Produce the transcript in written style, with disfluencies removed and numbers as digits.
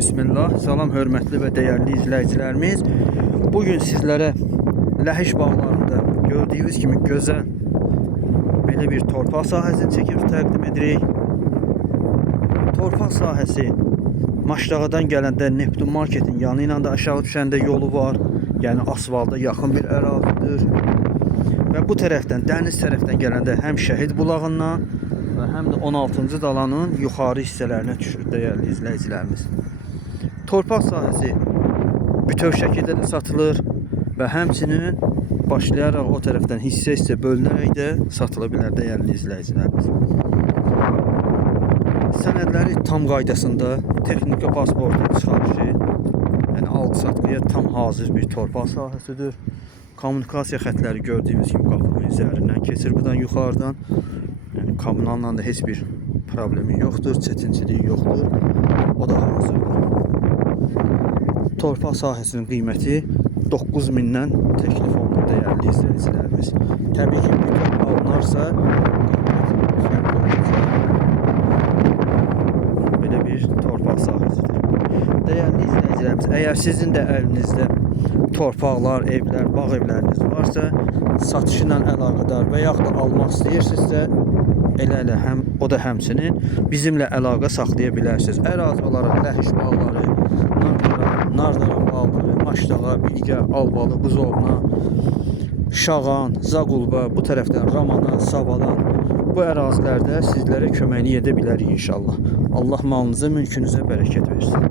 Bismillah, salam hörmətli və dəyərli izləyicilərimiz. Bugün sizlərə Ləhəş bağlarında gördüyünüz kimi gözəl belə bir torpaq sahəsini çəkib təqdim edirik. Torpaq sahəsi Maşdağadan gələndə Neptun Marketin yanı ilə də aşağı düşəndə yolu var. Yəni asfalta yaxın bir ərazidir. Və bu tərəfdən, dəniz tərəfdən gələndə həm Şəhid bulağından və həm də 16-cı dalanın yuxarı hissələrinə düşür dəyərli izləyicilərimiz. Torpaq sahəsi bütöv şəkildə də satılır və həmçinin başlayaraq o tərəfdən hissə-hissə bölünərək də satıla bilər dəyərli izləyicilərimiz. Sənədləri tam qaydasında, texnika pasportu çıxarışı, yəni alqı-satqıya tam hazır bir torpaq sahəsidir. Kommunikasiya xətləri gördüyünüz kimi qapının üzərindən keçir buradan yuxarıdan. Yəni kommunalla da heç bir problemi yoxdur, çətinçiliyi yoxdur. O da hazırdır. Torpaq sahəsinin qiyməti 9000-dən təklif olunur dəyərli izləyicilərimiz. Təbii ki, bütöv alınarsa belə bir torpaq sahəsidir. Dəyərli izləyicilərimiz, əgər sizin də əlinizdə torpaqlar, evlər, bağ evləriniz varsa, satışı ilə əlaqədar və yaxud da almaq istəyirsinizsə, elə o da həmçinin bizimlə əlaqə saxlaya bilərsiniz. Ərazi olaraq Ləhəş bağları, Nardaran bağları, Maşdağa, Bilgə, Albalı, Buzovna, Şağan, Zaqulba, bu tərəfdən Ramana, Savalan, bu ərazilərdə sizlərə köməklik edə bilərik inşallah. Allah malınıza, mülkünüzə bərəkət versin.